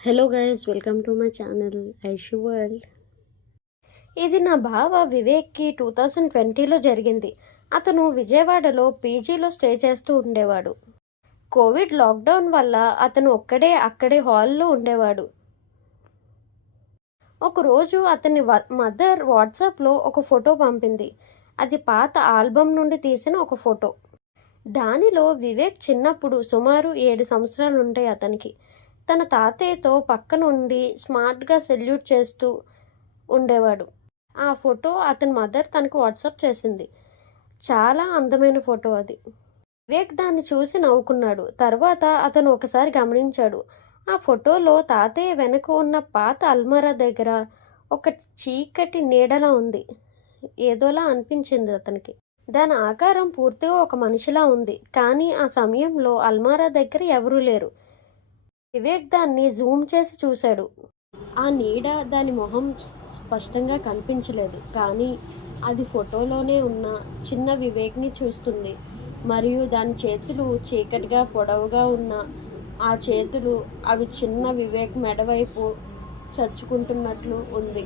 Hello guys, welcome to my channel Aishu world. ఇది నా బావ వివేక్కి 2020లో జరిగింది. అతను విజయవాడలో పీజీలో స్టే చేస్తూ ఉండేవాడు. కోవిడ్ లాక్డౌన్ వల్ల అతను అక్కడే హాల్లో ఉండేవాడు. ఒకరోజు అతని మదర్ వాట్సాప్లో ఒక ఫోటో పంపింది. అది పాత ఆల్బమ్ నుండి తీసిన ఒక ఫోటో. దానిలో వివేక్ చిన్నప్పుడు సుమారు 7 సంవత్సరాలు ఉంటాయి అతనికి. తన తాతయ్యతో పక్కనుండి స్మార్ట్గా సెల్యూట్ చేస్తూ ఉండేవాడు. ఆ ఫోటో అతని మదర్ తనకు వాట్సాప్ చేసింది. చాలా అందమైన ఫోటో అది. వివేక్ దాన్ని చూసి నవ్వుకున్నాడు. తర్వాత అతను ఒకసారి గమనించాడు. ఆ ఫోటోలో తాతయ్య వెనక ఉన్న పాత అల్మారా దగ్గర ఒక చీకటి నీడలా ఉంది. ఏదోలా అనిపించింది అతనికి. దాని ఆకారం పూర్తిగా ఒక మనిషిలా ఉంది. కానీ ఆ సమయంలో అల్మారా దగ్గర ఎవరూ లేరు. వివేక్ దాన్ని జూమ్ చేసి చూశాడు. ఆ నీడ, దాని మొహం స్పష్టంగా కనిపించలేదు. కానీ అది ఫోటోలోనే ఉన్న చిన్న వివేక్ని చూస్తుంది. మరియు దాని చేతులు చీకటిగా పొడవుగా ఉన్న ఆ చేతులు అవి చిన్న వివేక్ మెడవైపు చచ్చుకుంటున్నట్లు ఉంది.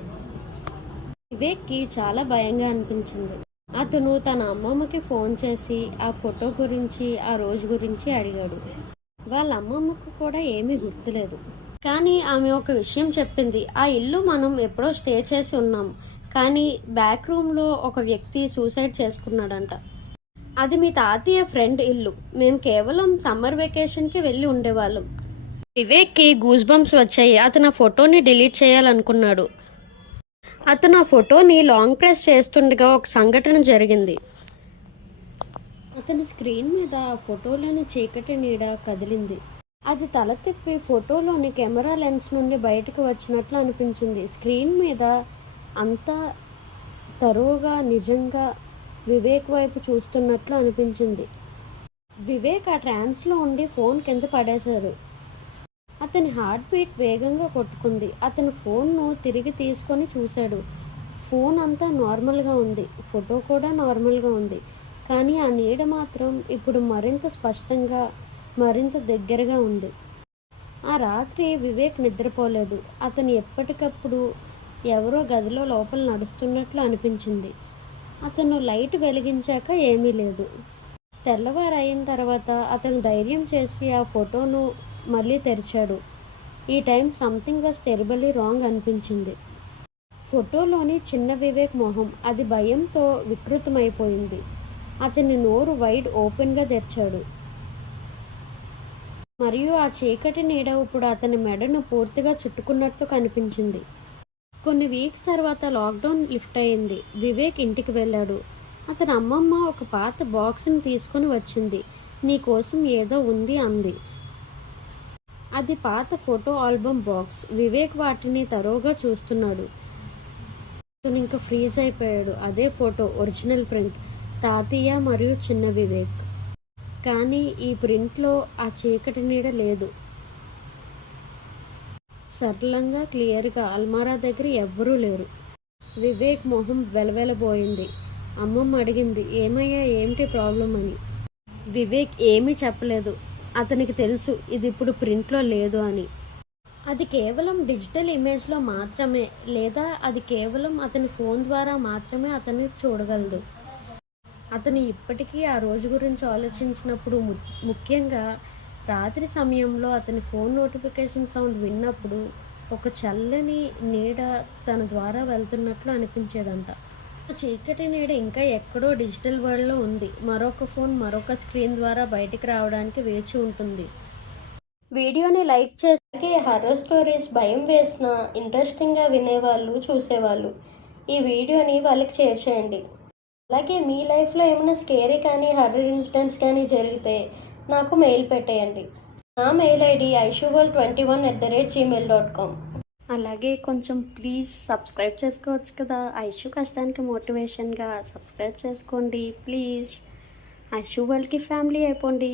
వివేక్కి చాలా భయంగా అనిపించింది. అతను తన అమ్మమ్మకి ఫోన్ చేసి ఆ ఫోటో గురించి, ఆ రోజు గురించి అడిగాడు. వాళ్ళ అమ్మమ్మకు కూడా ఏమీ గుర్తులేదు. కానీ ఆమె ఒక విషయం చెప్పింది. ఆ ఇల్లు మనం ఎప్పుడో స్టే చేసి ఉన్నాం, కానీ బ్యాక్ రూమ్లో ఒక వ్యక్తి సూసైడ్ చేసుకున్నాడంట. అది మీ తాతయ్య ఫ్రెండ్ ఇల్లు. మేము కేవలం సమ్మర్ వెకేషన్కి వెళ్ళి ఉండేవాళ్ళం. వివేక్కి గూస్ బంప్స్ వచ్చాయి. అతను ఆ ఫోటోని డిలీట్ చేయాలనుకున్నాడు. అతను ఆ ఫోటోని లాంగ్ ప్రెస్ చేస్తుండగా ఒక సంఘటన జరిగింది. అతని స్క్రీన్ మీద ఫోటోలోని చీకటి నీడ కదిలింది. అది తల తిప్పి ఫోటోలోని కెమెరా లెన్స్ నుండి బయటకు వచ్చినట్లు అనిపించింది. స్క్రీన్ మీద అంతా తరువుగా నిజంగా వివేక్ వైపు చూస్తున్నట్లు అనిపించింది. వివేక్ ఆ ట్రాన్స్లో ఉండి ఫోన్ కింద పడేశాడు. అతని హార్ట్ బీట్ వేగంగా కొట్టుకుంది. అతను ఫోన్ను తిరిగి తీసుకొని చూశాడు. ఫోన్ అంతా నార్మల్గా ఉంది. ఫోటో కూడా నార్మల్గా ఉంది. కానీ ఆ నీడ మాత్రం ఇప్పుడు మరింత స్పష్టంగా, మరింత దగ్గరగా ఉంది. ఆ రాత్రి వివేక్ నిద్రపోలేదు. అతను ఎప్పటికప్పుడు ఎవరో గదిలో లోపల నడుస్తున్నట్లు అనిపించింది. అతను లైట్ వెలిగించాక ఏమీ లేదు. తెల్లవారు అయిన తర్వాత అతను ధైర్యం చేసి ఆ ఫోటోను మళ్ళీ తెరిచాడు. ఈ టైం సంథింగ్ వాజ్ టెరిబలీ రాంగ్ అనిపించింది. ఫోటోలోని చిన్న వివేక్ మొహం, అది భయంతో వికృతమైపోయింది. అతని నోరు వైడ్ ఓపెన్గా తెరిచాడు. మరియు ఆ చీకటి నీడ ఇప్పుడు అతని మెడను పూర్తిగా చుట్టుకున్నట్లు కనిపించింది. కొన్ని వీక్స్ తర్వాత లాక్డౌన్ లిఫ్ట్ అయింది. వివేక్ ఇంటికి వెళ్ళాడు. అతని అమ్మమ్మ ఒక పాత బాక్స్ని తీసుకొని వచ్చింది. నీ కోసం ఏదో ఉంది అంది. అది పాత ఫోటో ఆల్బమ్ బాక్స్. వివేక్ వాటిని తరోగా చూస్తున్నాడు. అతను ఇంకా ఫ్రీజ్ అయిపోయాడు. అదే ఫోటో, ఒరిజినల్ ప్రింట్, తాతయ్య మరియు చిన్న వివేక్. కానీ ఈ ప్రింట్లో ఆ చీకటి నీడ లేదు. సరళంగా, క్లియర్గా అల్మారా దగ్గర ఎవ్వరూ లేరు. వివేక్ మొహం వెలవెలబోయింది. అమ్మమ్మ అడిగింది, ఏమయ్యా, ఏమిటి ప్రాబ్లం అని. వివేక్ ఏమీ చెప్పలేదు. అతనికి తెలుసు ఇది ఇప్పుడు ప్రింట్లో లేదు అని. అది కేవలం డిజిటల్ ఇమేజ్లో మాత్రమే, లేదా అది కేవలం అతని ఫోన్ ద్వారా మాత్రమే అతన్ని చూడగలదు. అతను ఇప్పటికీ ఆ రోజు గురించి ఆలోచించినప్పుడు, ముఖ్యంగా రాత్రి సమయంలో అతని ఫోన్ నోటిఫికేషన్ సౌండ్ విన్నప్పుడు ఒక చల్లని నీడ తన ద్వారా వెళ్తున్నట్లు అనిపించేదంట. చీకటి నీడ ఇంకా ఎక్కడో డిజిటల్ వరల్డ్లో ఉంది. మరొక ఫోన్, మరొక స్క్రీన్ ద్వారా బయటికి రావడానికి వేచి ఉంటుంది. వీడియోని లైక్ చేసి హర్రర్ స్టోరీస్ భయం వేసిన ఇంట్రెస్టింగ్గా వినేవాళ్ళు, చూసేవాళ్ళు ఈ వీడియోని వాళ్ళకి షేర్ చేయండి. అలాగే మీ లైఫ్లో ఏమైనా స్కేరీ కానీ హర్రర్ ఇన్సిడెంట్స్ కానీ జరిగితే నాకు మెయిల్ పెట్టేయండి. నా మెయిల్ ఐడి aishuworld21@gmail.com. అలాగే కొంచెం ప్లీజ్ సబ్స్క్రైబ్ చేసుకోవచ్చు కదా. ఐషు కష్టానికి మోటివేషన్గా సబ్స్క్రైబ్ చేసుకోండి ప్లీజ్. ఐషు వరల్డ్కి ఫ్యామిలీ అయిపోండి.